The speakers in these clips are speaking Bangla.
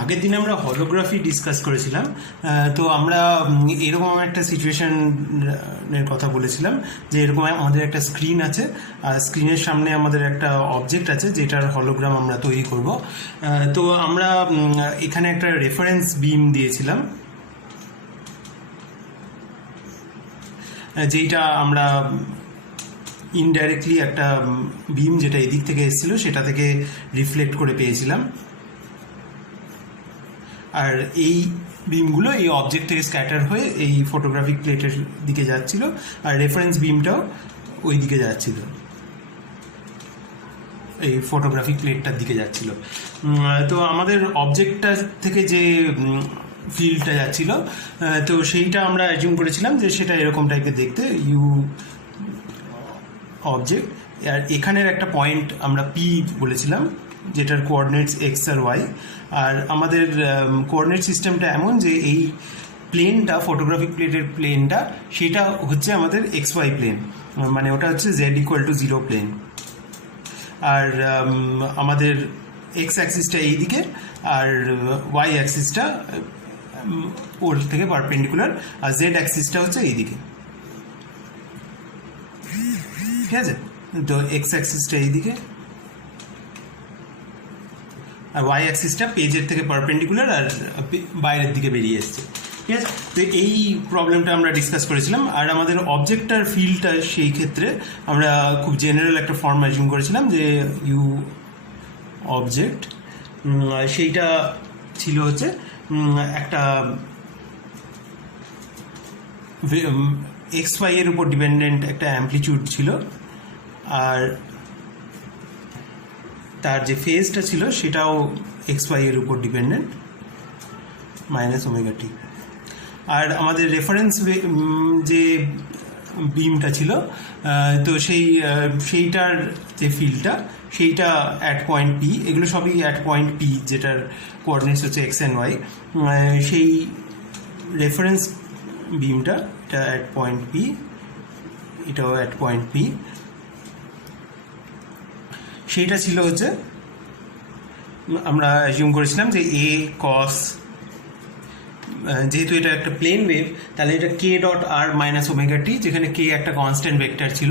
আগের দিন আমরা হলোগ্রাফি ডিসকাস করেছিলাম। তো আমরা এরকম একটা সিচুয়েশনের কথা বলেছিলাম যে এরকম আমাদের একটা স্ক্রিন আছে, আর স্ক্রিনের সামনে আমাদের একটা অবজেক্ট আছে যেটার হলোগ্রাম আমরা তৈরি করব। তো আমরা এখানে একটা রেফারেন্স বিম দিয়েছিলাম, যেটা আমরা ইনডাইরেক্টলি একটা বিম যেটা এদিক থেকে এসেছিল সেটা থেকে রিফ্লেক্ট করে পেয়েছিলাম, আর এই বিমগুলো এই অবজেক্ট থেকে স্ক্যাটার হয়ে এই ফটোগ্রাফিক প্লেটের দিকে যাচ্ছিল, আর রেফারেন্স বিমটাও ওই দিকে যাচ্ছিল, এই ফটোগ্রাফিক প্লেটটার দিকে যাচ্ছিল। তো আমাদের অবজেক্টটা থেকে যে ফিল্ডটা যাচ্ছিল, তো সেইটা আমরা অ্যাজিউম করেছিলাম যে সেটা এরকম টাইপের দেখতে, ইউ অবজেক্ট, আর এখানের একটা পয়েন্ট আমরা পি বলেছিলাম যেটার কোঅর্ডিনেটস এক্স আর ওয়াই। আর আমাদের কোঅর্ডিনেট সিস্টেমটা এমন যে এই প্লেনটা, ফটোগ্রাফিক প্লেটের প্লেনটা, সেটা হচ্ছে আমাদের এক্স ওয়াই প্লেন, মানে ওটা হচ্ছে জেড ইকুয়াল টু 0 প্লেন। আর আমাদের এক্স অ্যাক্সিসটা এই দিকে আর ওয়াই অ্যাক্সিসটা ওর থেকে পারপেন্ডিকুলার, আর জেড অ্যাক্সিসটা হচ্ছে এই দিকে, ঠিক আছে? তো এক্স অ্যাক্সিসটা এইদিকে আর ওয়াই অ্যাক্সিসটা পেজের থেকে পারপেন্ডিকুলার আর বাইরের দিকে বেরিয়ে এসছে, ঠিক আছে? তো এই প্রবলেমটা আমরা ডিসকাস করেছিলাম। আর আমাদের অবজেক্টটার ফিল্ডটা সেই ক্ষেত্রে আমরা খুব জেনারেল একটা ফর্ম অ্যাজিউম করেছিলাম যে ইউ অবজেক্ট, সেইটা ছিল হচ্ছে একটা এক্স ওয়াই এর উপর ডিপেন্ডেন্ট একটা অ্যাম্পলিটিউড ছিল, আর তার যে ফেজটা ছিল সেটাও এক্স ওয়াই এর উপর ডিপেন্ডেন্ট, মাইনাস ওমেগা টি। আর আমাদের রেফারেন্স যে বিমটা ছিল, তো সেইটার যে ফিল্ডটা সেইটা অ্যাট পয়েন্ট পি, এগুলো সবই অ্যাট পয়েন্ট পি যেটার কোঅর্ডিনেটস হচ্ছে এক্স অ্যান্ড ওয়াই। সেই রেফারেন্স বিমটা এটা অ্যাট পয়েন্ট পি, এটাও অ্যাট পয়েন্ট পি, সেইটা ছিল হচ্ছে আমরা অ্যাজিউম করেছিলাম যে এ কস, যেহেতু এটা একটা প্লেন ওয়েভ তাহলে এটা কে ডট আর মাইনাস ওমেগা টি, যেখানে কে একটা কনস্ট্যান্ট ভেক্টর ছিল।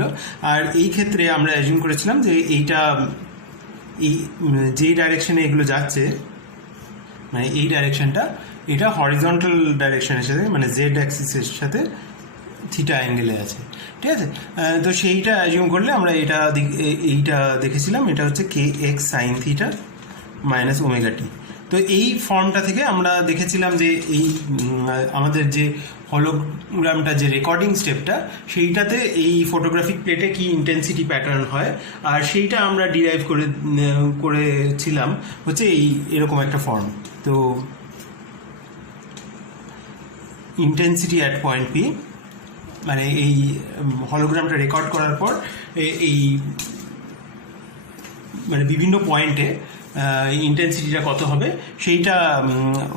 আর এই ক্ষেত্রে আমরা অ্যাজিউম করেছিলাম যে এইটা এই যেই ডাইরেকশনে এগুলো যাচ্ছে, মানে এই ডাইরেকশনটা, এটা হরিজন্টাল ডাইরেকশনের সাথে, মানে জেড অ্যাক্সিসের সাথে থিটা অ্যাঙ্গেলে আছে, ঠিক আছে? তো সেইটা অ্যাজিউম করলে আমরা এইটা দেখেছিলাম, এটা হচ্ছে k x sine theta minus omega t. তো এই ফর্মটা থেকে আমরা দেখেছিলাম যে এই আমাদের যে হলোগ্রামটা, যে রেকর্ডিং স্টেপটা, সেইটাতে এই ফটোগ্রাফিক প্লেটে কি ইন্টেন্সিটি প্যাটার্ন হয়, আর সেইটা আমরা ডিরাইভ করেছিলাম হচ্ছে এরকম একটা ফর্ম। তো ইন্টেন্সিটি অ্যাট পয়েন্ট পি, মানে এই হলোগ্রামটা রেকর্ড করার পর এই মানে বিভিন্ন পয়েন্টে ইন্টেন্সিটিটা কত হবে সেইটা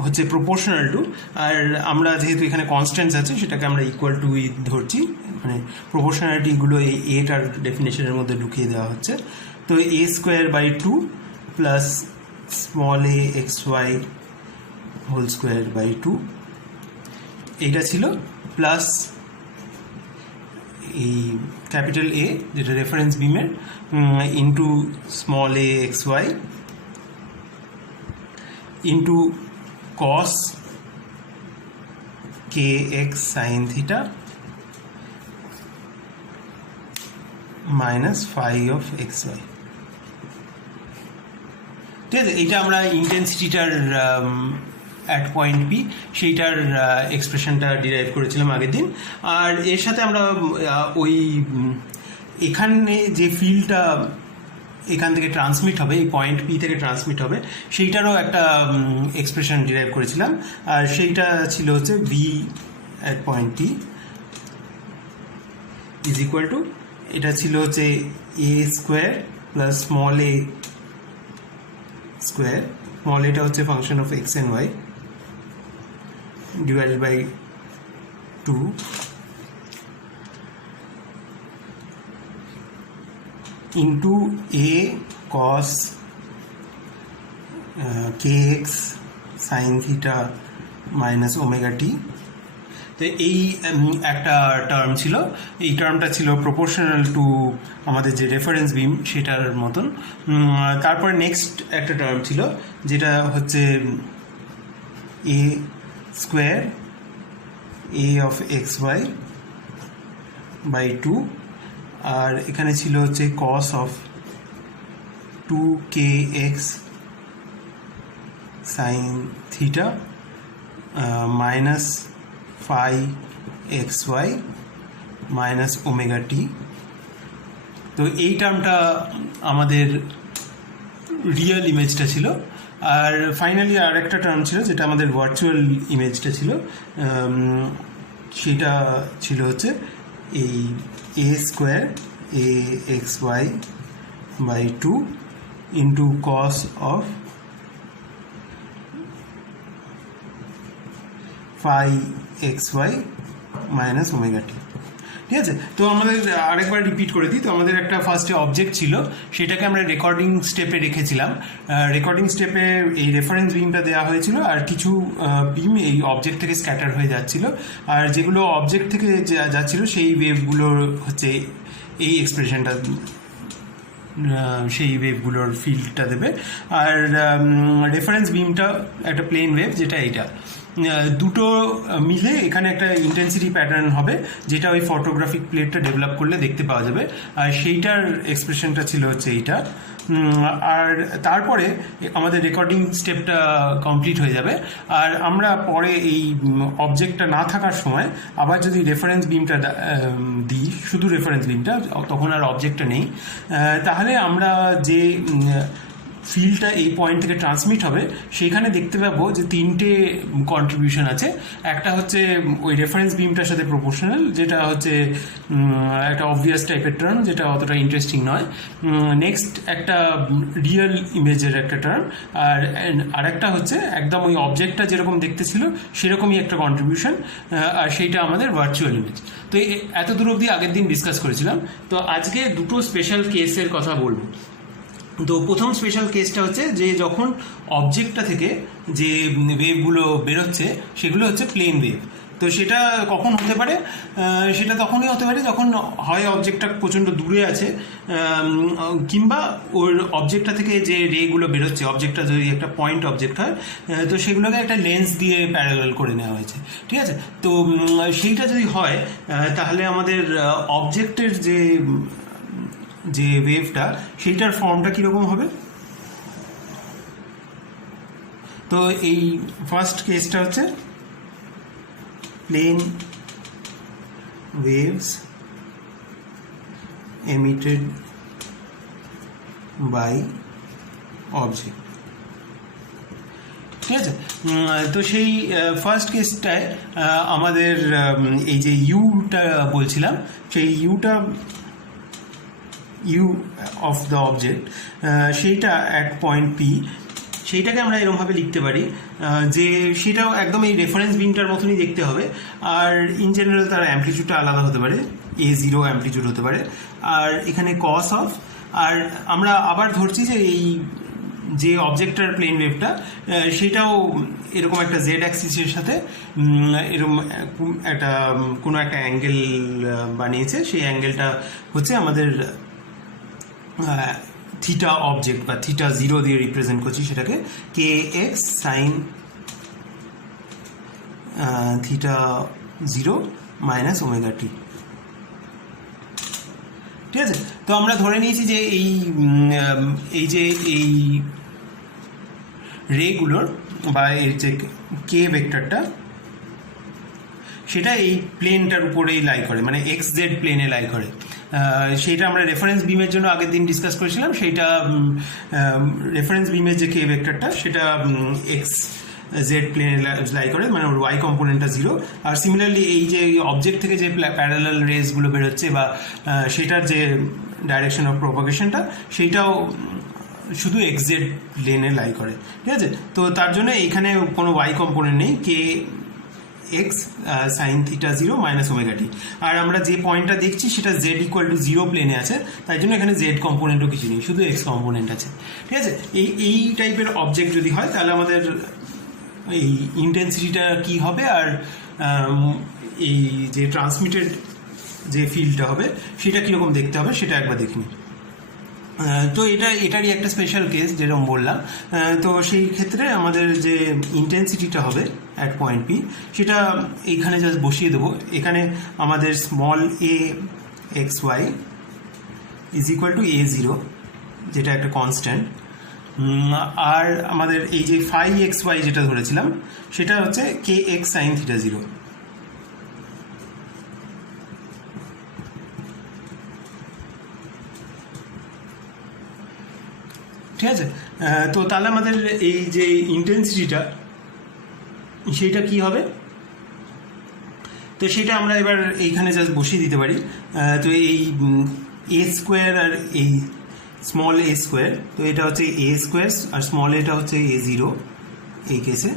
হচ্ছে প্রপোর্শনাল টু, আর আমরা যেহেতু এখানে কনস্ট্যান্টস আছে সেটাকে আমরা ইকুয়াল টু ধরছি, মানে প্রপোর্শনালিটিগুলো এই এটার ডেফিনেশনের মধ্যে ঢুকিয়ে দেওয়া হচ্ছে। তো a square by 2 plus small a x y whole square by 2, এইটা ছিল প্লাস এই ক্যাপিটাল এ যেটা রেফারেন্স বিমের into small a x y into cos k x sine theta minus phi of x y, ঠিক আছে? এইটা আমরা ইন্টেন্সিটিটার অ্যাট পয়েন্ট পি সেইটার এক্সপ্রেশনটা ডিরাইভ করেছিলাম আগের দিন। আর এর সাথে আমরা ওই এখানে যে ফিল্ডটা এখান থেকে ট্রান্সমিট হবে, এই পয়েন্ট পি থেকে ট্রান্সমিট হবে, সেইটারও একটা এক্সপ্রেশন ডিরাইভ করেছিলাম, আর সেইটা ছিল হচ্ছে v at point t is equal to, এটা ছিল হচ্ছে a square plus small a square, small এটা হচ্ছে function of x and y, divided by 2 into a cos kx sine theta minus omega t. তো এই একটা টার্ম ছিল, এই টার্মটা ছিল প্রপোর্শনাল টু আমাদের যে রেফারেন্স বিম সেটার মতন। তারপরে নেক্সট একটা টার্ম ছিল যেটা হচ্ছে a square a of x y by 2, আর এখানে ছিল হচ্ছে cos of 2kx sine theta minus phi xy minus omega t. তো এই টার্মটা আমাদের রিয়েল ইমেজটা ছিল। আর ফাইনালি আর একটা টার্ম ছিল যেটা আমাদের ভার্চুয়াল ইমেজটা ছিল, সেটা ছিল হচ্ছে এই a square a x y by 2 into cos of phi xy minus omega t. ঠিক আছে, তো আমাদের আরেকবার রিপিট করে দিই। তো আমাদের একটা ফার্স্টে অবজেক্ট ছিল, সেটাকে আমরা রেকর্ডিং স্টেপে রেখেছিলাম। রেকর্ডিং স্টেপে এই রেফারেন্স বিমটা দেওয়া হয়েছিল, আর কিছু বিম এই অবজেক্ট থেকে স্ক্যাটার হয়ে যাচ্ছিল, আর যেগুলো অবজেক্ট থেকে যাচ্ছিল সেই ওয়েভগুলো হচ্ছে এই এক্সপ্রেশনটা, সেই ওয়েভগুলোর ফিল্ডটা দেবে। আর রেফারেন্স বিমটা একটা প্লেন ওয়েভ, যেটা এইটা, দুটো মিলে এখানে একটা ইন্টেন্সিটি প্যাটার্ন হবে, যেটা ওই ফটোগ্রাফিক প্লেটটা ডেভেলপ করলে দেখতে পাওয়া যাবে। আর সেইটার এক্সপ্রেশনটা ছিল হচ্ছে এইটা। আর তারপরে আমাদের রেকর্ডিং স্টেপটা কমপ্লিট হয়ে যাবে, আর আমরা পরে এই অবজেক্টটা না থাকার সময় আবার যদি রেফারেন্স বিমটা দিই, শুধু রেফারেন্স বিমটা, তখন আর অবজেক্টটা নেই, তাহলে আমরা যে ফিল্ডটা এই পয়েন্ট থেকে ট্রান্সমিট হবে সেখানে দেখতে পাবো যে তিনটে কন্ট্রিবিউশন আছে। একটা হচ্ছে ওই রেফারেন্স বিমটার সাথে প্রপোর্শনাল, যেটা হচ্ছে একটা অবভিয়াস টাইপের টার্ম, যেটা অতটা ইন্টারেস্টিং নয়। নেক্সট একটা রিয়েল ইমেজের একটা টার্ম, আর একটা হচ্ছে একদম ওই অবজেক্টটা যেরকম দেখতে ছিল সেরকমই একটা কন্ট্রিবিউশন, আর সেইটা আমাদের ভার্চুয়াল ইমেজ। তো এত দূর অবধি আগের দিন ডিসকাস করেছিলাম। তো আজকে দুটো স্পেশাল কেসের কথা বলবো। তো প্রথম স্পেশাল কেসটা হচ্ছে যে যখন অবজেক্টটা থেকে যে ওয়েভগুলো বেরোচ্ছে সেগুলো হচ্ছে প্লেন ওয়েভ। তো সেটা কখন হতে পারে? সেটা তখনই হতে পারে যখন হয় অবজেক্টটা প্রচণ্ড দূরে আছে, কিংবা ওর অবজেক্টটা থেকে যে রেগুলো বেরোচ্ছে, অবজেক্টটা যদি একটা পয়েন্ট অবজেক্ট হয়, তো সেগুলোকে একটা লেন্স দিয়ে প্যারালাল করে নেওয়া হয়েছে। ঠিক আছে, তো সেইটা যদি হয় তাহলে আমাদের অবজেক্টের যে ওয়েভটা, সেইটার ফর্মটা কীরকম হবে? তো এই ফার্স্ট কেসটা হচ্ছে plane waves emitted by object. ঠিক আছে, তো সেই ফার্স্ট কেসটায় আমাদের এই যে ইউটা বলছিলাম, সেই ইউটা ইউ অফ দ্য অবজেক্ট, সেইটা অ্যাট পয়েন্ট পি, সেইটাকে আমরা এরকমভাবে লিখতে পারি যে সেটাও একদম এই রেফারেন্স বিমটার মতনই দেখতে হবে। আর ইন জেনারেল তার অ্যাম্পলিটিউডটা আলাদা হতে পারে, A0 অ্যাম্পলিটিউড হতে পারে। আর এখানে কস অফ, আর আমরা আবার ধরছি যে এই যে অবজেক্টটার প্লেন ওয়েভটা, সেটাও এরকম একটা জেড অ্যাক্সিসের সাথে এরকম একটা কোনো একটা অ্যাঙ্গেল বানিয়েছে। সেই অ্যাঙ্গেলটা হচ্ছে আমাদের থিটা অবজেক্ট বা থিটা 0 দিয়ে রিপ্রেজেন্ট করছি সেটাকে, k x sine theta 0 minus omega t. ঠিক আছে, তো আমরা ধরে নিয়েছি যে এই যে এই রেগুলোর বা এই যে কে ভেক্টরটা, সেটা এই প্লেনটার উপরেই লাই করে, মানে এক্স জেড প্লেনে লাই করে। সেইটা আমরা রেফারেন্স বিমের জন্য আগের দিন ডিসকাস করেছিলাম। সেইটা রেফারেন্স বিমের যে কে ভেক্টরটা, সেটা এক্স জেড প্লেনে লাই করে, মানে ওর ওয়াই কম্পোনেন্টটা 0। আর সিমিলারলি এই যে অবজেক্ট থেকে যে প্যারালাল রেসগুলো বেরোচ্ছে বা সেটার যে ডাইরেকশন অফ প্রপাগেশনটা, সেইটাও শুধু এক্স জেড প্লেনে লাই করে। ঠিক আছে, তো তার জন্য এখানে কোনো ওয়াই কম্পোনেন্ট নেই, k x sine theta 0 minus omega t. আর আমরা যে পয়েন্টটা দেখছি সেটা জেড ইকুয়াল টু 0 প্লেনে আছে, তাই জন্য এখানে জেড কম্পোনেন্টও কিছু নেই, শুধু এক্স কম্পোনেন্ট আছে। ঠিক আছে, এই টাইপের অবজেক্ট যদি হয় তাহলে আমাদের এই ইন্টেন্সিটিটা কি হবে আর এই যে ট্রান্সমিটেড যে ফিল্ডটা হবে সেটা কীরকম দেখতে হবে সেটা একবার দেখে নিই। তো এটারই একটা স্পেশাল কেস যেরকম বললাম। তো সেই ক্ষেত্রে আমাদের যে ইন্টেন্সিটিটা হবে অ্যাট পয়েন্ট পি সেটা এইখানে জাস্ট বসিয়ে দেবো। এখানে আমাদের small a x y is equal to A0, যেটা একটা কনস্ট্যান্ট, আর আমাদের এই যে ফাই এক্স ওয়াই যেটা ধরেছিলাম সেটা হচ্ছে কে এক্স সাইন থিটা 0। ঠিক আছে, তো তাহলে আমাদের এই যে ইন্টেন্সিটিটা সেইটা কি হবে, তো সেটা আমরা এবার এইখানে জাস্ট বসিয়ে দিতে পারি। তো এই এ স্কোয়ার আর এই স্মল এ স্কোয়ার, তো এটা হচ্ছে এ স্কোয়ার আর স্মল এটা হচ্ছে A0 এই কেসে,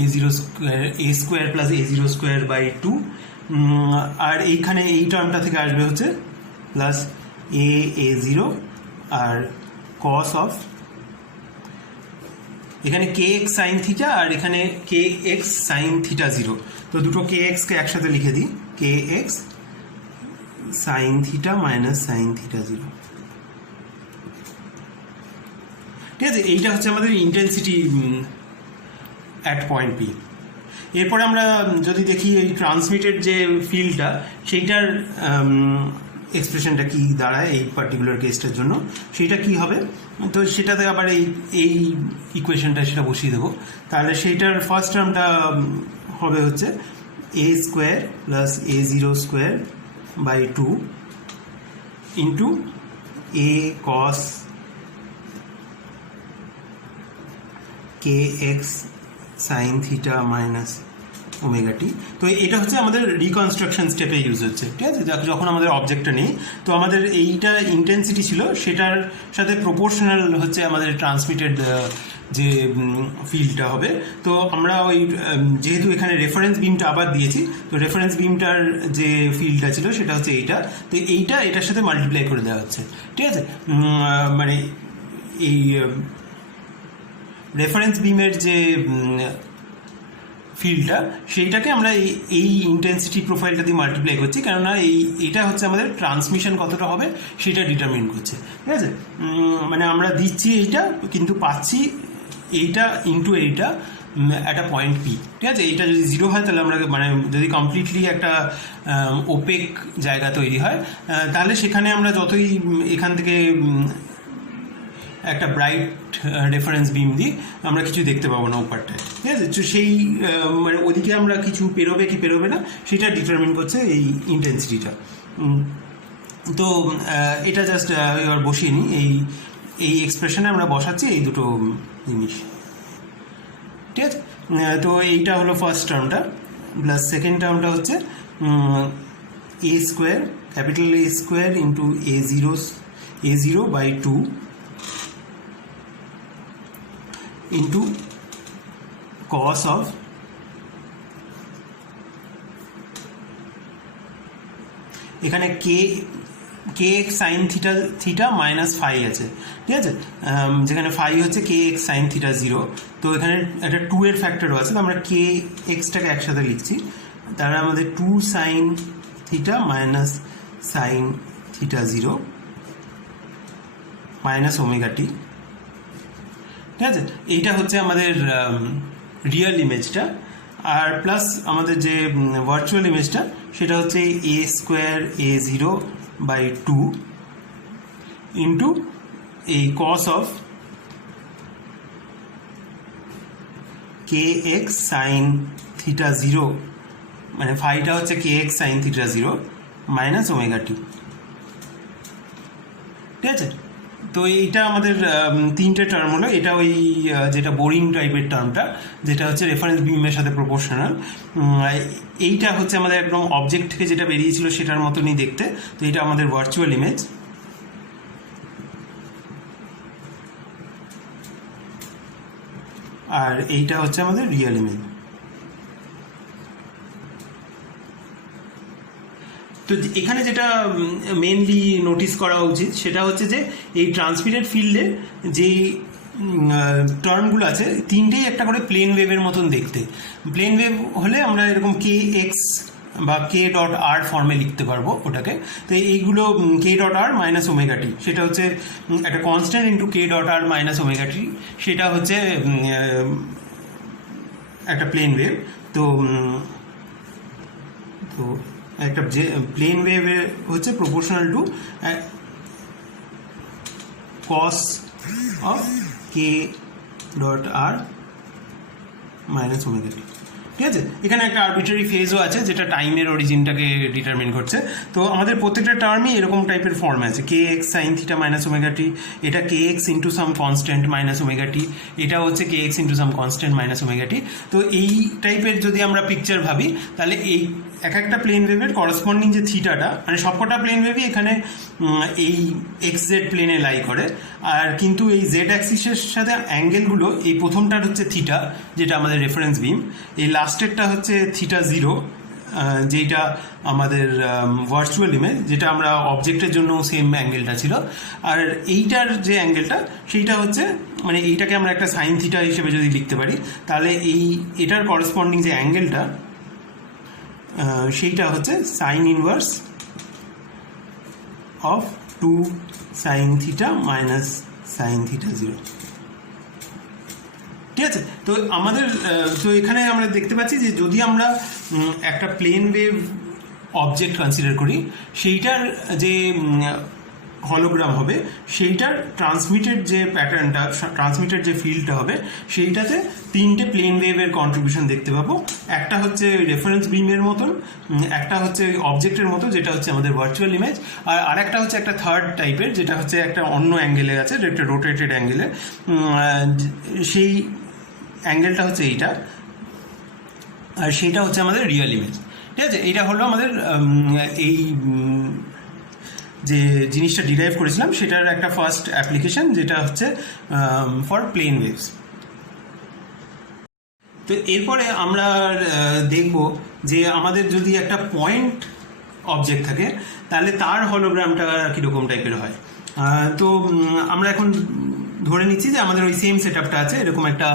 A0 square a square plus A0 square by 2, আর এইখানে এই টার্মটা থেকে আসবে হচ্ছে plus A0 R cos of এখানে কে এক্স সাইন থিটা আর এখানে কে এক্স সাইন থিটা 0। তো দুটো কে এক্সকে একসাথে লিখে দিই, k x sine theta minus sine theta 0। ঠিক আছে, এইটা হচ্ছে আমাদের ইন্টেন্সিটি অ্যাট পয়েন্ট পি। এরপরে আমরা যদি দেখি এই ট্রান্সমিটেড যে ফিল্ডটা সেইটার এক্সপ্রেশনটা কি দাঁড়ায় এই পার্টিকুলার কেসটার জন্য, সেটা কি হবে, তো সেটাতে আবার এই ইকুয়েশনটা সেটা বসিয়ে দেবো। তাহলে সেইটার ফার্স্ট টার্মটা হবে হচ্ছে a square plus A0 square by 2 into a cos k x sine theta minus omega t. তো এটা হচ্ছে আমাদের রিকনস্ট্রাকশন স্টেপে ইউজ হচ্ছে। ঠিক আছে, যখন আমাদের অবজেক্টটা নেই, তো আমাদের এইটা ইন্টেন্সিটি ছিল সেটার সাথে প্রপোর্শনাল হচ্ছে আমাদের ট্রান্সমিটেড যে ফিল্ডটা হবে। তো আমরা ওই যেহেতু এখানে রেফারেন্স বিমটা আবার দিয়েছি, তো রেফারেন্স বিমটার যে ফিল্ডটা ছিল সেটা হচ্ছে এইটা, তো এইটা এটার সাথে মাল্টিপ্লাই করে দেওয়া হচ্ছে। ঠিক আছে, মানে এই রেফারেন্স বিমের যে ফিল্ডটা সেইটাকে আমরা এই ইন্টেন্সিটি প্রোফাইলটা দিয়ে মাল্টিপ্লাই করছি, কেননা এইটা হচ্ছে আমাদের ট্রান্সমিশন কতটা হবে সেটা ডিটারমিন করছে। ঠিক আছে, মানে আমরা দিচ্ছি এইটা কিন্তু পাচ্ছি এইটা ইন্টু এইটা একটা পয়েন্ট পি। ঠিক আছে, এইটা যদি 0 হয় তাহলে আমরা মানে যদি কমপ্লিটলি একটা ওপেক জায়গা তৈরি হয় তাহলে সেখানে আমরা যতই এখান থেকে একটা ব্রাইট রেফারেন্স বিম দিই আমরা কিছু দেখতে পাবো না উপরটায়। ঠিক আছে, তো সেই মানে ওদিকে আমরা কিছু পেরোবে কি পেরোবে না সেটা ডিটারমিন করছে এই ইন্টেন্সিটিটা। তো এটা জাস্ট এবার বসিয়ে নিই, এই এক্সপ্রেশনে আমরা বসাচ্ছি এই দুটো জিনিস। ঠিক আছে, তো এইটা হলো ফার্স্ট টার্মটা, প্লাস সেকেন্ড টার্মটা হচ্ছে a square capital A square into A0 বাই 2 into cos of এখানে k x sine theta minus phi আছে। ঠিক আছে, যেখানে ফাই হচ্ছে কে এক্স সাইন থিটা 0, তো এখানে একটা 2 এর ফ্যাক্টরও আছে, তো আমরা কে এক্সটাকে একসাথে লিখছি, তাহলে আমাদের 2 sine theta minus sine theta 0 minus omega t. ঠিক আছে, এইটা হচ্ছে আমাদের রিয়েল ইমেজটা, আর প্লাস আমাদের যে ভার্চুয়াল ইমেজটা সেটা হচ্ছে এ স্কোয়ার A0 বাই 2 ইন্টু এই cos of k x sine theta 0, মানে ফাইটা হচ্ছে k x sine theta 0 minus omega t. ঠিক আছে, তো এইটা আমাদের তিনটে টার্ম হলো। এটা ওই যেটা বোরিং টাইপের টার্মটা যেটা হচ্ছে রেফারেন্স বিমের সাথে প্রপোর্শনাল, এইটা হচ্ছে আমাদের একদম অবজেক্ট থেকে যেটা বেরিয়েছিল সেটার মতনই দেখতে, তো এটা আমাদের ভার্চুয়াল ইমেজ। আর এইটা হচ্ছে আমাদের রিয়েল ইমেজ। তো এখানে যেটা মেনলি নোটিস করা উচিত সেটা হচ্ছে যে এই ট্রান্সমিটেড ফিল্ডে যেই টার্মগুলো আছে তিনটেই একটা করে প্লেন ওয়েভের মতন দেখতে। প্লেন ওয়েভ হলে আমরা এরকম কে এক্স বা কে ডট আর ফর্মে লিখতে পারবো ওটাকে। তো এইগুলো কে ডট আর মাইনাস ওমেগা টি, সেটা হচ্ছে একটা constant into k dot r minus omega টি, সেটা হচ্ছে একটা প্লেন ওয়েভ। তো তো একটা যে প্লেন ওয়েভে হচ্ছে proportional to cos of k dot r minus omega t. ঠিক আছে, এখানে একটা আরবিট্রারি ফেজও আছে যেটা টাইমের অরিজিনটাকে ডিটারমিন করছে। তো আমাদের প্রত্যেকটা টার্মই এরকম টাইপের ফর্মে আছে, k x sine theta minus omega t, এটা k x into some constant minus omega t, এটা হচ্ছে k x into some constant minus omega t. তো এই টাইপের যদি আমরা পিকচার ভাবি তাহলে এই এক একটা প্লেন ওয়েভের করসপন্ডিং যে থিটাটা, মানে সবকটা প্লেন ওয়েভই এখানে এই এক্স জেড প্লেনে লাই করে। আর কিন্তু এই জেড অ্যাক্সিসের সাথে অ্যাঙ্গেলগুলো, এই প্রথমটার হচ্ছে থিটা যেটা আমাদের রেফারেন্স বিম, এই লাস্টেরটা হচ্ছে থিটা জিরো যেটা আমাদের ভার্চুয়াল ইমেজ, যেটা আমরা অবজেক্টের জন্য সেম অ্যাঙ্গেলটা ছিল। আর এইটার যে অ্যাঙ্গেলটা সেইটা হচ্ছে, মানে এইটাকে আমরা একটা সাইন থিটা হিসেবে যদি লিখতে পারি তাহলে এটার করসপন্ডিং যে অ্যাঙ্গেলটা সেইটা হচ্ছে sign inverse of 2 sine theta minus sine theta zero. ঠিক আছে, তো আমাদের তো এখানে আমরা দেখতে পাচ্ছি যে যদি আমরা একটা প্লেন ওয়েভ অবজেক্ট কনসিডার করি, সেইটার যে হলোগ্রাম হবে সেইটার ট্রান্সমিটেড যে প্যাটার্নটা, ট্রান্সমিটেড যে ফিল্ডটা হবে, সেইটাতে তিনটে প্লেন ওয়েভের কন্ট্রিবিউশন দেখতে পাবো। একটা হচ্ছে রেফারেন্স বিমের মতন, একটা হচ্ছে অবজেক্টের মতো যেটা হচ্ছে আমাদের ভার্চুয়াল ইমেজ, আর আরেকটা হচ্ছে একটা থার্ড টাইপের যেটা হচ্ছে একটা অন্য অ্যাঙ্গেলে আছে, একটা রোটেটেড অ্যাঙ্গেলে। সেই অ্যাঙ্গেলটা হচ্ছে এইটা, আর সেইটা হচ্ছে আমাদের রিয়েল ইমেজ। ঠিক আছে, এইটা হলো আমাদের এই যে জিনিসটা ডিরাইভ করেছিলাম সেটার একটা ফার্স্ট অ্যাপ্লিকেশন, যেটা হচ্ছে ফর প্লেন ওয়েভস। তো এরপরে আমরা দেখব যে আমাদের যদি একটা পয়েন্ট অবজেক্ট থাকে তাহলে তার হলোগ্রামটা কীরকম টাইপের হয়। তো আমরা এখন ধরে নিচ্ছি যে আমাদের ওই সেম সেট আপটা আছে, এরকম একটা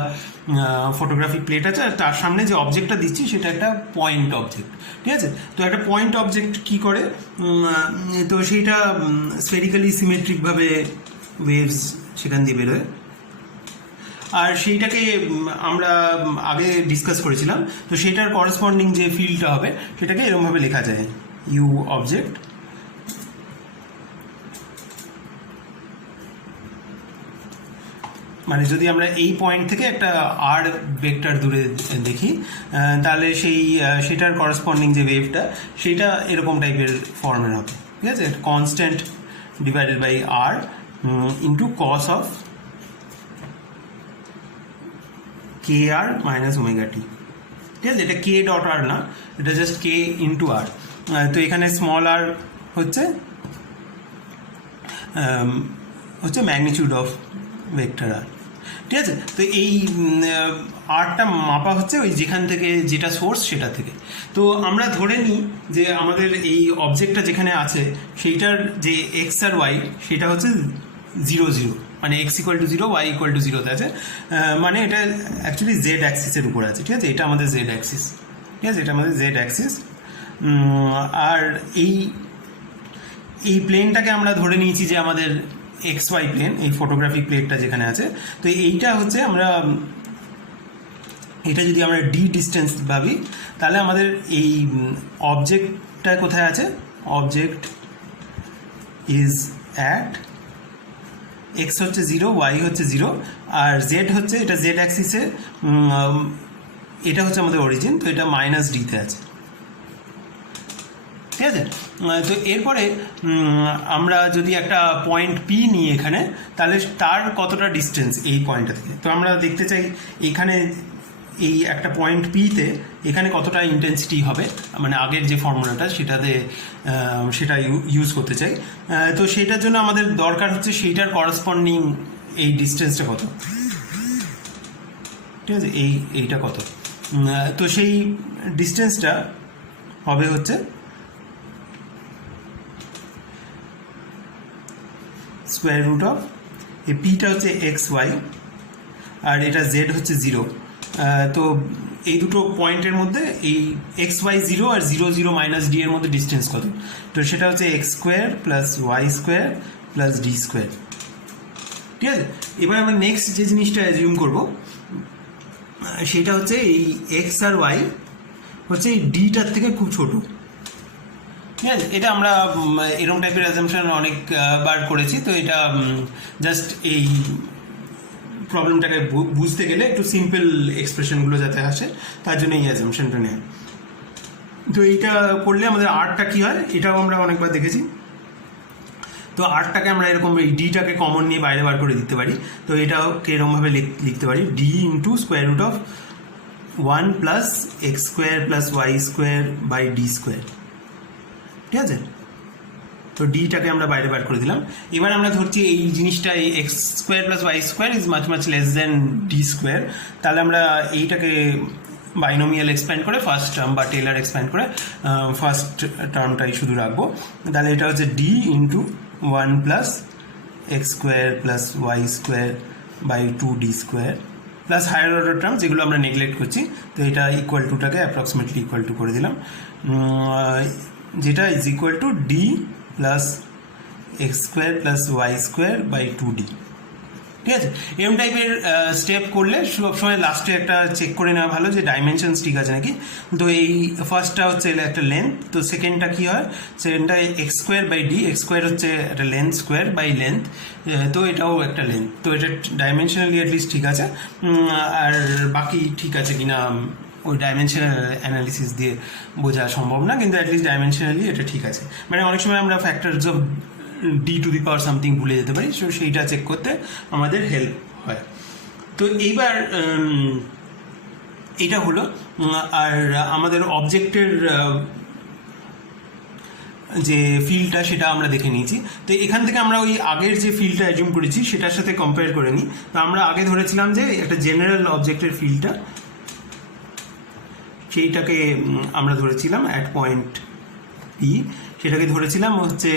ফটোগ্রাফিক প্লেট আছে, আর তার সামনে যে অবজেক্টটা দিচ্ছি সেটা একটা পয়েন্ট অবজেক্ট। ঠিক আছে, তো একটা পয়েন্ট অবজেক্ট কি করে, তো সেইটা স্ফেরিক্যালি সিমেট্রিকভাবে ওয়েভস সেখান দিয়ে বেরোয়। আর সেইটাকে আমরা আগে ডিসকাস করেছিলাম, তো সেটার করসপন্ডিং যে ফিল্ডটা হবে সেটাকে এরকমভাবে লেখা যায়, ইউ অবজেক্ট মানে যদি আমরা এই পয়েন্ট থেকে একটা আর ভেক্টর দূরে দেখি তাহলে সেটার করসপন্ডিং যে ওয়েভটা সেটা এরকম টাইপের ফর্মের হবে। ঠিক আছে, constant divided by r into cos of k r minus omega t. ঠিক আছে, এটা কে ডট আর না, এটা জাস্ট কে ইন্টু আর। তো এখানে স্মল আর হচ্ছে ম্যাগনিটিউড অফ ভেক্টর আর। ঠিক আছে, তো এই আরটা মাপা হচ্ছে ওই যেখান থেকে যেটা সোর্স সেটা থেকে। তো আমরা ধরে নিই যে আমাদের এই অবজেক্টটা যেখানে আছে সেইটার যে এক্স আর ওয়াই সেটা হচ্ছে 0 0, মানে x equal to 0, y equal to 0-তে আছে, মানে এটা অ্যাকচুয়ালি জেড অ্যাক্সিসের উপর আছে। ঠিক আছে, এটা আমাদের জেড অ্যাক্সিস। ঠিক আছে, এটা আমাদের জেড অ্যাক্সিস। আর এই প্লেনটাকে আমরা ধরে নিয়েছি যে আমাদের এক্স ওয়াই প্লেন, এই ফটোগ্রাফিক প্লেটটা যেখানে আছে। তো এইটা হচ্ছে এটা যদি আমরা ডি ডিস্টেন্স ভাবি তাহলে আমাদের এই অবজেক্টটা কোথায় আছে, অবজেক্ট ইজ অ্যাট এক্স হচ্ছে 0, ওয়াই হচ্ছে 0, আর জেড হচ্ছে, এটা জেড অ্যাক্সিসে, এটা হচ্ছে আমাদের অরিজিন, তো এটা মাইনাস ডিতে আছে। ঠিক আছে, তো এরপরে আমরা যদি একটা পয়েন্ট পি নিই এখানে, তাহলে তার কতটা ডিস্টেন্স এই পয়েন্টটা থেকে। তো আমরা দেখতে চাই এখানে এই একটা পয়েন্ট পিতে এখানে কতটা ইন্টেন্সিটি হবে, মানে আগের যে ফর্মুলাটা সেটা ইউজ করতে চাই। তো সেটার জন্য আমাদের দরকার হচ্ছে সেইটার করসপন্ডিং এই ডিস্টেন্সটা কত। ঠিক আছে, এইটা কত, তো সেই ডিস্টেন্সটা হবে হচ্ছে স্কোয়ার রুট অফ, এই পিটা হচ্ছে এক্স ওয়াই আর এটা জেড হচ্ছে 0। তো এই দুটো পয়েন্টের মধ্যে এই এক্স ওয়াই 0 আর 0 0 মাইনাস ডি এর মধ্যে ডিস্টেন্স কত, তো সেটা হচ্ছে x square plus y square plus d square. ঠিক আছে, এবার আমরা নেক্সট যে জিনিসটা অ্যাজিউম করব সেটা হচ্ছে এই এক্স আর ওয়াই হচ্ছে এই ডিটার থেকে খুব ছোট। ঠিক আছে, এটা আমরা এরকম টাইপের অ্যাজাম্পশন অনেকবার করেছি, তো এটা জাস্ট এই প্রবলেমটাকে বুঝতে গেলে একটু সিম্পল এক্সপ্রেশনগুলো যাতে আসে তার জন্য এই অ্যাজাম্পশনটা নেয়। তো এইটা করলে আমাদের আরটা কী হয় এটাও আমরা অনেকবার দেখেছি। তো আরটাকে আমরা এরকম এই ডিটাকে কমন নিয়ে বাইরে বার করে দিতে পারি। তো এটাকে এরকমভাবে লিখতে পারি d into square root of 1 plus x square plus y square by d square. ঠিক আছে, তো ডিটাকে আমরা বাইরে বার করে দিলাম। এবার আমরা ধরছি এই জিনিসটা এই x square plus y square is much much less than d square. তাহলে আমরা এইটাকে বাইনোমিয়াল এক্সপ্যান্ড করে ফার্স্ট টার্ম বা টেলার এক্সপ্যান্ড করে ফার্স্ট টার্মটাই শুধু রাখবো। তাহলে এটা হচ্ছে d into 1 plus x square plus y square by 2 d square plus higher order term যেগুলো আমরা নেগলেক্ট করছি। তো এটা ইকুয়াল টুটাকে অ্যাপ্রক্সিমেটলি ইকুয়াল টু করে দিলাম, যেটা is equal to D plus x square plus y square by 2d। ঠিক আছে, এরকম টাইপের স্টেপ করলে সবসময় লাস্টে একটা চেক করে নেওয়া ভালো যে ডাইমেনশনস ঠিক আছে নাকি। তো এই ফার্স্টটা হচ্ছে একটা লেন্থ, তো সেকেন্ডটা কী হয়, সেকেন্ডটা x square by d, x square হচ্ছে একটা লেন্থ স্কোয়ার বাই লেন্থ, তো এটাও একটা লেন্থ। তো এটা ডাইমেনশনালি অ্যাটলিস্ট ঠিক আছে, আর বাকি ঠিক আছে কিনা ওই ডাইমেনশনাল অ্যানালিসিস দিয়ে বোঝা সম্ভব না, কিন্তু অ্যাটলিস্ট ডাইমেনশনালি এটা ঠিক আছে। মানে অনেক সময় আমরা factors of D to the power something ভুলে যেতে পারি, সো সেইটা চেক করতে আমাদের হেল্প হয়। তো এইবার এটা হলো, আর আমাদের অবজেক্টের যে ফিল্ডটা সেটা আমরা দেখে নিয়েছি। তো এখান থেকে আমরা ওই আগের যে ফিল্ডটা অ্যাজিউম করেছি সেটার সাথে কম্পেয়ার করে নিই। তো আমরা আগে ধরেছিলাম যে একটা জেনারেল অবজেক্টের ফিল্ডটা, সেইটাকে আমরা ধরেছিলাম অ্যাট পয়েন্ট পি, সেটাকে ধরেছিলাম হচ্ছে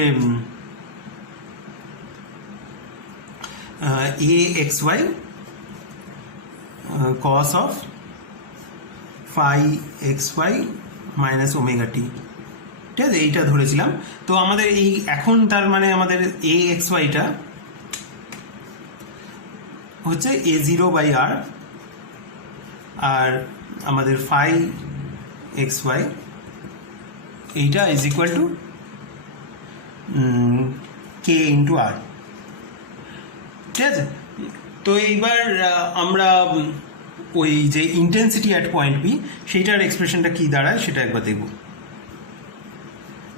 a x y cos of phi x y minus omega t. ঠিক আছে, এইটা ধরেছিলাম। তো আমাদের এই এখন তার মানে আমাদের এ এক্স ওয়াইটা হচ্ছে এ জিরো বাই আর, আর আমাদের ফাই এক্স ওয়াই এইটা is equal to k into r. ঠিক আছে, তো এইবার আমরা ওই যে ইন্টেন্সিটি অ্যাট পয়েন্ট বি সেইটার এক্সপ্রেশনটা কী দাঁড়ায় সেটা একবার দেখব।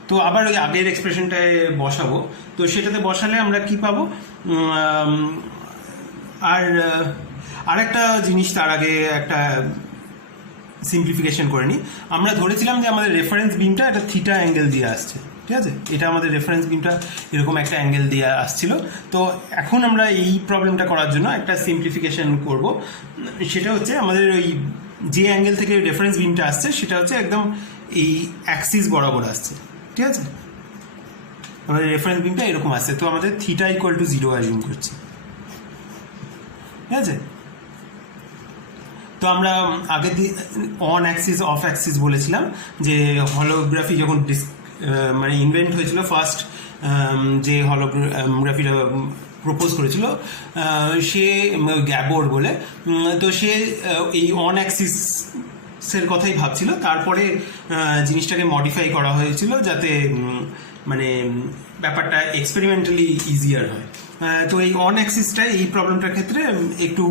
তো আবার ওই আগের এক্সপ্রেশনটায় বসাবো, তো সেটাতে বসালে আমরা কি পাবো, আর আরেকটা জিনিস তার আগে একটা সিম্পলিফিকেশন করে নিই। আমরা ধরেছিলাম যে আমাদের রেফারেন্স বিমটা একটা থিটা অ্যাঙ্গেল দিয়ে আসছে। ঠিক আছে, এটা আমাদের রেফারেন্স বিমটা এরকম একটা অ্যাঙ্গেল দিয়ে আসছিল। তো এখন আমরা এই প্রবলেমটা করার জন্য একটা সিম্পলিফিকেশন করব, সেটা হচ্ছে আমাদের ওই যে অ্যাঙ্গেল থেকে রেফারেন্স বিমটা আসছে সেটা হচ্ছে একদম এই অ্যাক্সিস বরাবর আসছে। ঠিক আছে, আমাদের রেফারেন্স বিমটা এরকম আসছে, তো আমাদের থিটা ইকুয়াল টু 0 অ্যাজিউম করছি। ঠিক আছে, তো আমরা আগে অন অ্যাক্সিস অফ অ্যাক্সিস বলেছিলাম যে হলোগ্রাফি যখন মানে ইনভেন্ট হয়েছিল ফার্স্ট, যে হলোগ্রাফিটা প্রপোজ করেছিল সে গ্যাবোর বলে, তো সে এই অন অ্যাক্সিসের কথাই ভাবছিল। তারপরে জিনিসটাকে মডিফাই করা হয়েছিল যাতে মানে ব্যাপারটা এক্সপেরিমেন্টালি ইজিয়ার হয়। তো এই অন অ্যাক্সিসটা এই প্রবলেমটার ক্ষেত্রে একটু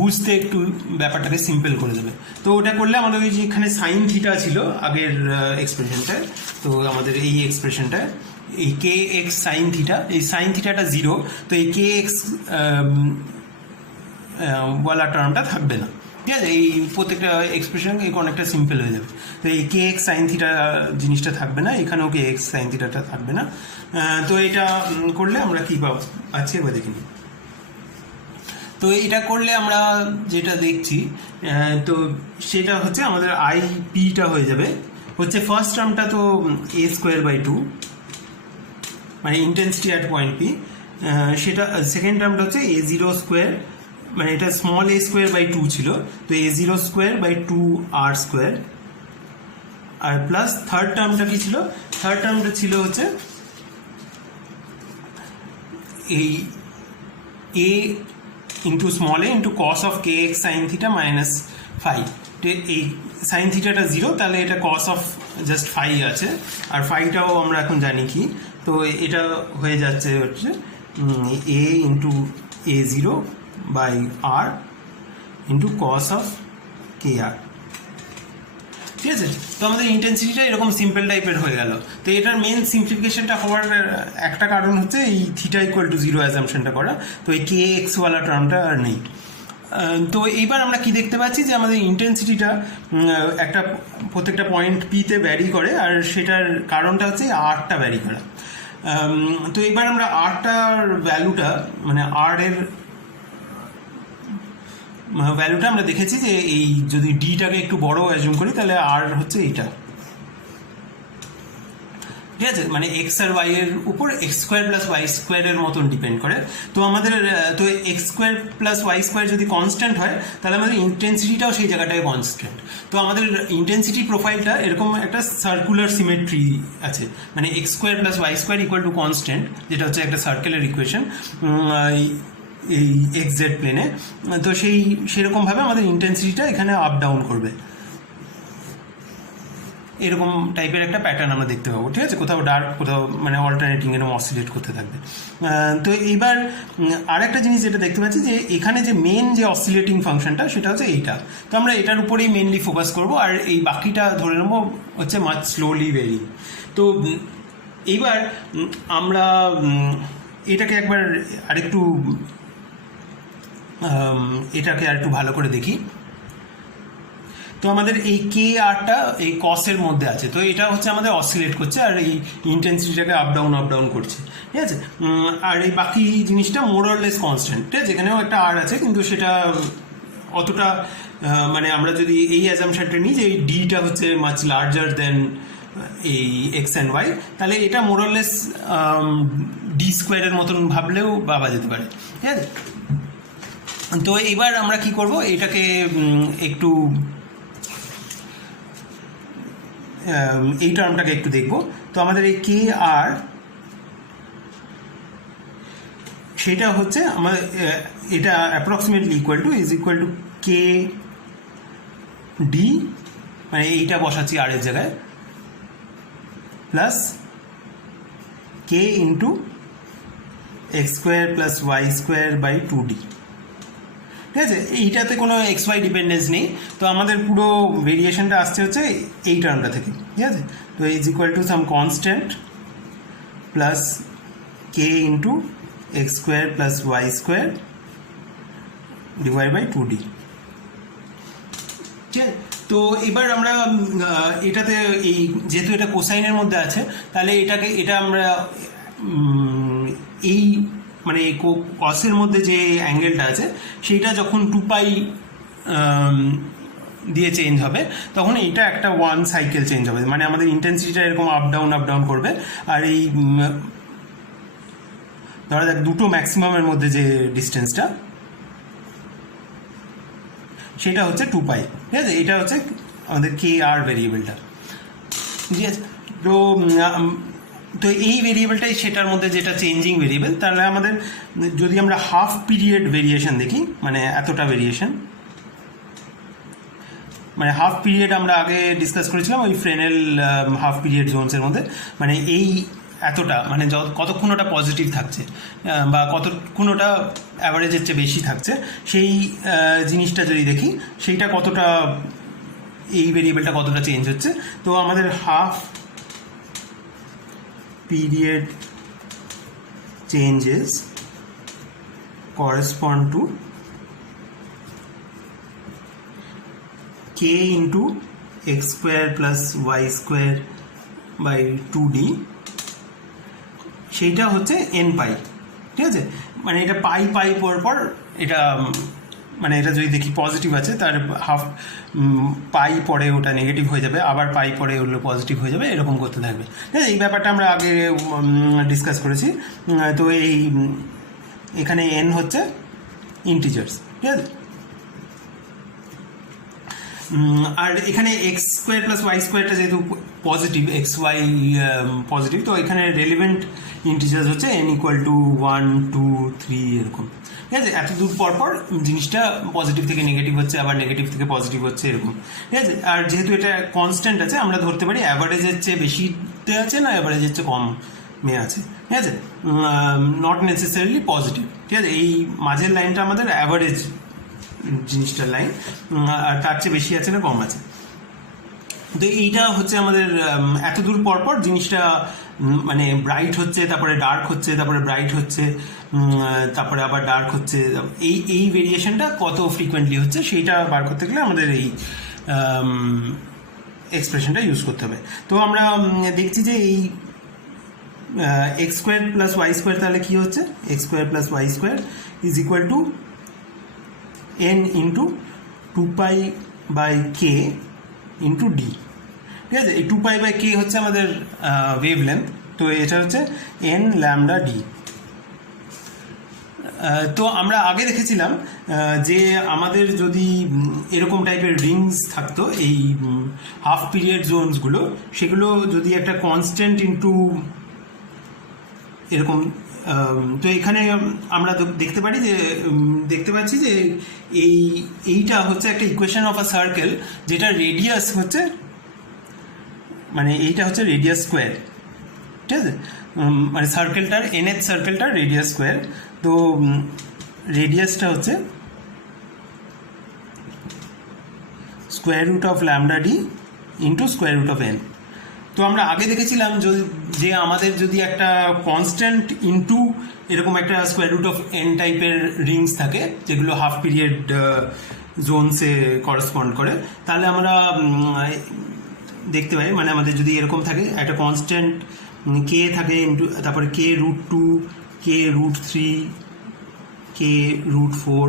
বুঝতে একটু ব্যাপারটাকে সিম্পল করে দেবে। তো ওটা করলে আমাদের ওই যেখানে সাইন থিটা ছিল আগের এক্সপ্রেশনটায়, তো আমাদের এই এক্সপ্রেশনটায় এই কে এক্স সাইন থিটা, এই সাইন থিটাটা 0, তো এই কে এক্স ওয়ালা টার্মটা থাকবে না। ঠিক আছে, এই প্রত্যেকটা এক্সপ্রেশন অনেকটা সিম্পল হয়ে যাবে। তো এই কে এক্স সাইন থিটা জিনিসটা থাকবে না, এখানেও কে এক্স সাইন থিটাটা থাকবে না। তো এটা করলে আমরা কী পাবো আজকে একবার দেখে নিই। তো এটা করলে আমরা যেটা দেখছি, তো সেটা হচ্ছে আমাদের আই পিটা হয়ে যাবে হচ্ছে ফার্স্ট টার্মটা তো এ স্কোয়ার বাই 2 মানে ইন্টেন্সিটি অ্যাট পয়েন্ট পি, সেটা সেকেন্ড টার্মটা হচ্ছে এ জিরো স্কোয়ার মানে এটা স্মল a স্কোয়ার বাই 2 ছিল, তো a0 square by 2r square, আর প্লাস থার্ড টার্মটা কি ছিল, থার্ড টার্মটা ছিল হচ্ছে এই a into small a into cos of kx sine theta minus phi. এই সাইন থিটাটা 0, তাহলে এটা কস অফ জাস্ট ফাই আছে, আর ফাইটাও আমরা এখন জানি কি, তো এটা হয়ে যাচ্ছে হচ্ছে a into a0 by r into cos of kr। ঠিক আছে, তো আমাদের ইন্টেন্সিটিটা এরকম সিম্পল টাইপের হয়ে গেল। তো এটার মেন সিম্পলিফিকেশনটা হওয়ার একটা কারণ হচ্ছে এই থিটা ইকুয়াল টু 0 অ্যাজাম্পশনটা করা, তো এই কে এক্স ওয়ালা টার্মটা আর নেই। তো এইবার আমরা কি দেখতে পাচ্ছি যে আমাদের ইন্টেন্সিটিটা একটা প্রত্যেকটা পয়েন্ট পিতে ভ্যারি করে, আর সেটার কারণটা হচ্ছে আরটা ভ্যারি করা। তো এবার আমরা আরটার ভ্যালুটা, মানে আর এর ভ্যালুটা আমরা দেখেছি যে এই যদি ডিটাকে একটু বড় অ্যাজুম করি তাহলে আর হচ্ছে এইটা। ঠিক আছে, মানে এক্স আর ওয়াই এর উপর এক্স স্কোয়ার প্লাস ওয়াই স্কোয়ারের মতন ডিপেন্ড করে। তো আমাদের তো x square plus y square যদি কনস্ট্যান্ট হয় তাহলে আমাদের ইন্টেন্সিটিটাও সেই জায়গাটায় কনস্ট্যান্ট। তো আমাদের ইন্টেন্সিটি প্রোফাইলটা এরকম একটা সার্কুলার সিমেট্রি আছে, মানে x square plus y square equal to constant, যেটা হচ্ছে একটা সার্কেলের ইকুয়েশন এই এক্স জেড প্লেনে। তো সেরকমভাবে আমাদের ইন্টেন্সিটিটা এখানে আপ ডাউন করবে, এরকম টাইপের একটা প্যাটার্ন আমরা দেখতে পাবো। ঠিক আছে, কোথাও ডার্ক, কোথাও মানে অল্টারনেটিং, এরকম অসিলেট করতে থাকবে। তো এইবার আরেকটা জিনিস যেটা দেখতে পাচ্ছি যে এখানে যে মেন যে অসিলেটিং ফাংশনটা সেটা হচ্ছে এইটা, তো আমরা এটার উপরেই মেনলি ফোকাস করব, আর এই বাকিটা ধরে নেবো হচ্ছে মাচ স্লোলি ভেরি। তো এইবার আমরা এটাকে একবার আরেকটু এটাকে আর একটু ভালো করে দেখি। তো আমাদের এই কে আরটা এই কসের মধ্যে আছে, তো এটা হচ্ছে আমাদের অসিলেট করছে আর এই ইন্টেন্সিটিটাকে আপ ডাউন করছে। ঠিক আছে, আর এই বাকি জিনিসটা মোর অর লেস কনস্ট্যান্ট। ঠিক আছে, এখানেও একটা আর আছে, কিন্তু সেটা অতটা মানে আমরা যদি এই অ্যাজাম্পশনটা নিই যে এই ডিটা হচ্ছে মাচ লার্জার দেন এই এক্স অ্যান্ড ওয়াই, তাহলে এটা মোর অর লেস ডি স্কোয়ারের মতন ভাবলেও ভাবা যেতে পারে। ঠিক আছে, তো এবার আমরা কি করব, এটাকে একটু এই টার্মটাকে একটু দেখব। তো আমাদের এই কে আর সেটা হচ্ছে আমাদের এটা approximately is equal to k d, মানে এইটা বসাচ্ছি আর এর জায়গায়, plus k into x square plus y square by 2d। ঠিক আছে, এইটাতে কোনো এক্স ওয়াই ডিপেন্ডেন্স নেই, তো আমাদের পুরো ভেরিয়েশনটা আসছে হচ্ছে এই টার্মটা থেকে। ঠিক আছে, তো is equal to some constant plus k into x square plus y square divide by 2d। ঠিক আছে, তো এবার আমরা এটাতে এই যেহেতু এটা কোসাইনের মধ্যে আছে, তাহলে এটা আমরা এই মানে কসের মধ্যে যে অ্যাঙ্গেলটা আছে সেইটা যখন 2π দিয়ে চেঞ্জ হবে তখন এইটা একটা ওয়ান সাইকেল চেঞ্জ হবে, মানে আমাদের ইন্টেন্সিটিটা এরকম আপ ডাউন করবে। আর এই ধরা যাক দুটো ম্যাক্সিমামের মধ্যে যে ডিস্টেন্সটা সেটা হচ্ছে 2π। ঠিক আছে, এটা হচ্ছে আমাদের কে আর ভেরিয়েবলটা। ঠিক আছে, তো এই ভেরিয়েবলটাই সেটার মধ্যে যেটা চেঞ্জিং ভেরিয়েবল। তাহলে আমাদের যদি আমরা হাফ পিরিয়ড ভেরিয়েশন দেখি, মানে এতটা ভেরিয়েশন, মানে হাফ পিরিয়ড আমরা আগে ডিসকাস করেছিলাম ওই ফ্রেনেল হাফ পিরিয়ড জোনসের মধ্যে, মানে এই এতটা মানে কতক্ষণ ওটা পজিটিভ থাকছে বা কতক্ষণ ওটা অ্যাভারেজের চেয়ে বেশি থাকছে, সেই জিনিসটা যদি দেখি সেইটা কতটা, এই ভেরিয়েবলটা কতটা চেঞ্জ হচ্ছে। তো আমাদের half period changes correspond to k into x square plus y square by 2d, সেইটা হচ্ছে n পাই। ঠিক আছে, মানে এটা পাই পর এটা, মানে এটা যদি দেখি পজিটিভ আছে তার হাফ পাই পরে ওটা নেগেটিভ হয়ে যাবে, আবার পাই পরে ওগুলো পজিটিভ হয়ে যাবে, এরকম করতে থাকবে। ঠিক আছে, এই ব্যাপারটা আমরা আগে ডিসকাস করেছি। তো এখানে এন হচ্ছে ইন্টিজার্স। ঠিক আছে। আর এখানে এক্স স্কোয়ার প্লাস ওয়াই স্কোয়ারটা যেহেতু পজিটিভ, এক্স ওয়াই পজিটিভ, তো এখানে রেলিভেন্ট ইন্টিজার্স হচ্ছে n ইকুয়াল টু 1 2 3 এরকম। ঠিক আছে, এত দূর পর পর জিনিসটা পজিটিভ থেকে নেগেটিভ হচ্ছে, আবার নেগেটিভ থেকে পজিটিভ হচ্ছে এরকম। ঠিক আছে, আর যেহেতু এটা কনস্ট্যান্ট আছে, আমরা ধরতে পারি অ্যাভারেজের চেয়ে বেশিতে আছে না অ্যাভারেজের চেয়ে কমে আছে। ঠিক আছে, নট নেসেসারিলি পজিটিভ। ঠিক আছে, এই মাঝের লাইনটা আমাদের অ্যাভারেজ জিনিসটার লাইন, আর তার চেয়ে বেশি আছে না কম আছে। তো এইটা হচ্ছে আমাদের এত দূর পর পর জিনিসটা মানে ব্রাইট হচ্ছে, তারপরে ডার্ক হচ্ছে, তারপরে ব্রাইট হচ্ছে, তারপরে আবার ডার্ক হচ্ছে, এই ভেরিয়েশনটা কত ফ্রিকোয়েন্টলি হচ্ছে সেইটা বার করতে গেলে আমাদের এই এক্সপ্রেশনটা ইউজ করতে হবে। তো আমরা দেখছি যে এই x square plus y square তাহলে কী হচ্ছে, x square plus y square is equal to n into 2π/k into d. ঠিক আছে, এই 2π/k হচ্ছে আমাদের ওয়েভ লেন্থ, তো এটা হচ্ছে n ল্যামডা ডি। তো আমরা আগে দেখেছিলাম যে আমাদের যদি এরকম টাইপের রিংস থাকতো, এই হাফ পিরিয়ড জোনসগুলো, সেগুলো যদি একটা কনস্ট্যান্ট ইন্টু এরকম, তো এখানে আমরা দেখতে পাচ্ছি যে এইটা হচ্ছে একটা ইকুয়েশন অফ আ সার্কেল, যেটা রেডিয়াস হচ্ছে, মানে এইটা হচ্ছে রেডিয়াস স্কোয়ার। ঠিক আছে, মানে সার্কেলটার nth সার্কেলটার রেডিয়াস স্কোয়ার। তো রেডিয়াসটা হচ্ছে square root of lambda d into square root of n। তো আমরা আগে দেখেছিলাম যে আমাদের যদি একটা কনস্ট্যান্ট ইনটু এরকম একটা স্কোয়ার রুট অফ n টাইপের রিংস থাকে, যেগুলো হাফ পিরিয়ড জোনসে করসপন্ড করে, তাহলে আমরা দেখতে পাই, মানে আমাদের যদি এরকম থাকে একটা কনস্ট্যান্ট কে থাকে ইন্টু, তারপরে কে রুট 2, কে রুট 3, কে রুট 4,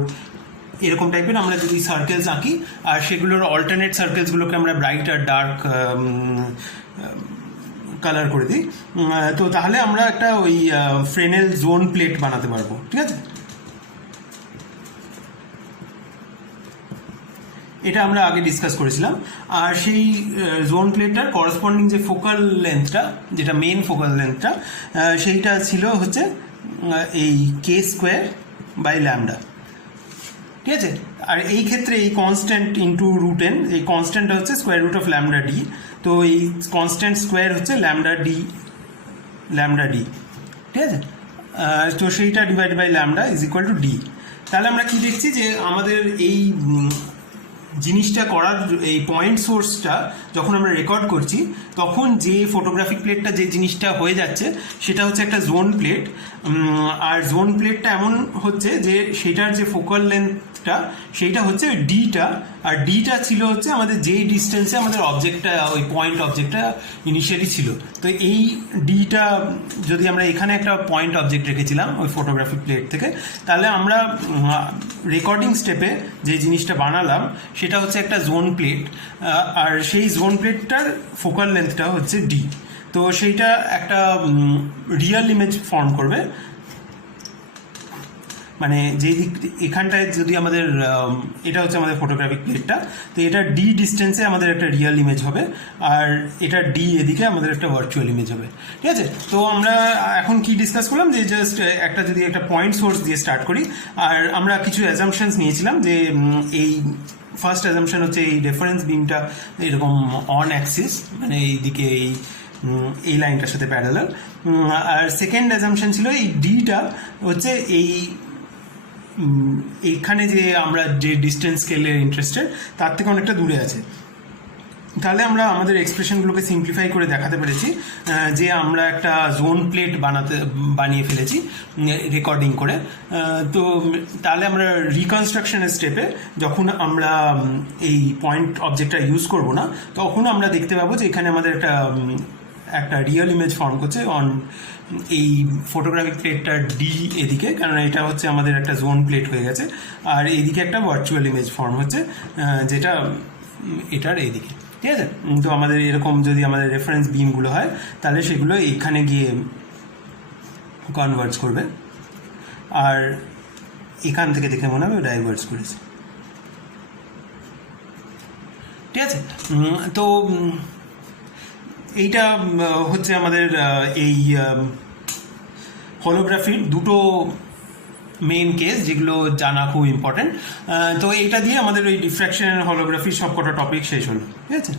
এরকম টাইপের আমরা যদি সার্কেলস আঁকি, আর সেগুলোর অল্টারনেট সার্কেলসগুলোকে আমরা ব্রাইট আর ডার্ক কালার করে দিই, তো তাহলে আমরা একটা ওই ফ্রেনেল জোন প্লেট বানাতে পারবো। ঠিক আছে, এটা আমরা আগে ডিসকাস করেছিলাম। আর সেই জোন প্লেটটার করসপন্ডিং যে ফোকাল লেন্থটা, যেটা মেন ফোকাল লেন্থটা, সেইটা ছিল হচ্ছে এই কে স্কোয়ার বাই ল্যামডা। ঠিক আছে, আর এই ক্ষেত্রে এই কনস্ট্যান্ট ইন্টু রুট n, এই কনস্ট্যান্টটা হচ্ছে square root of lambda d, তো এই কনস্ট্যান্ট স্কোয়ার হচ্ছে ল্যামডা ডি। ঠিক আছে, তো সেইটা divide by lambda is equal to d. তাহলে আমরা কি দেখছি যে আমাদের এই জিনিসটা করার এই পয়েন্ট সোর্সটা যখন আমরা রেকর্ড করছি, তখন যে ফটোগ্রাফিক প্লেটটা যে জিনিসটা হয়ে যাচ্ছে সেটা হচ্ছে একটা জোন প্লেট। আর জোন প্লেটটা এমন হচ্ছে যে সেটার যে ফোকাল লেন্থটা সেইটা হচ্ছে ওই ডিটা, আর ডিটা ছিল হচ্ছে আমাদের যেই ডিস্টেন্সে আমাদের অবজেক্টটা, ওই পয়েন্ট অবজেক্টটা ইনিশিয়ালি ছিল। তো এই ডিটা যদি আমরা এখানে একটা পয়েন্ট অবজেক্ট রেখেছিলাম ওই ফটোগ্রাফিক প্লেট থেকে, তাহলে আমরা রেকর্ডিং স্টেপে যে জিনিসটা বানালাম সেটা হচ্ছে একটা জোন প্লেট, আর সেই জোন প্লেটটার ফোকাল লেন্থটা হচ্ছে ডি। তো সেইটা একটা রিয়েল ইমেজ ফর্ম করবে, মানে যেই দিক এখানটায় যদি আমাদের এটা হচ্ছে আমাদের ফটোগ্রাফিক প্লেটটা, তো এটা ডি ডিস্টেন্সে আমাদের একটা রিয়েল ইমেজ হবে, আর এটা ডি এদিকে আমাদের একটা ভার্চুয়াল ইমেজ হবে। ঠিক আছে, তো আমরা এখন কি ডিসকাস করলাম যে জাস্ট একটা যদি একটা পয়েন্ট সোর্স দিয়ে স্টার্ট করি, আর আমরা কিছু অ্যাজাম্পশনস নিয়েছিলাম যে এই ফার্স্ট অ্যাজাম্পশন হচ্ছে এই রেফারেন্স বিমটা এরকম অন অ্যাক্সিস, মানে এইদিকে এই লাইনটার সাথে প্যারালাল। আর সেকেন্ড অ্যাজাম্পশন ছিল এই ডিটা হচ্ছে এইখানে যে আমরা যে ডিস্টেন্স স্কেলে ইন্টারেস্টেড তার থেকে অনেকটা দূরে আছে। তাহলে আমরা আমাদের এক্সপ্রেশনগুলোকে সিম্পলিফাই করে দেখাতে পেরেছি যে আমরা একটা জোন প্লেট বানিয়ে ফেলেছি রেকর্ডিং করে। তো তাহলে আমরা রিকনস্ট্রাকশনের স্টেপে যখন আমরা এই পয়েন্ট অবজেক্টটা ইউজ করব না, তখন আমরা দেখতে পাবো যে এখানে আমাদের একটা রিয়েল ইমেজ ফর্ম করছে অন এই ফটোগ্রাফিক প্লেটটা ডি এদিকে, কারণ এটা হচ্ছে আমাদের একটা জোন প্লেট হয়ে গেছে, আর এইদিকে একটা ভার্চুয়াল ইমেজ ফর্ম হচ্ছে যেটা এটার এইদিকে। ঠিক আছে, তো আমাদের এরকম যদি আমাদের রেফারেন্স বিমগুলো হয় তাহলে সেগুলো এইখানে গিয়ে কনভার্জ করবে, আর এখান থেকে দেখে মনে হবে ডাইভার্জ করেছে। ঠিক আছে, তো এইটা হচ্ছে আমাদের এই হলোগ্রাফির দুটো মেইন কেস যেগুলো জানা খুব ইম্পর্টেন্ট। তো এইটা দিয়ে আমাদের ওই ডিফ্র্যাকশন হলোগ্রাফির সব কটা টপিক শেষ হলো। ঠিক আছে।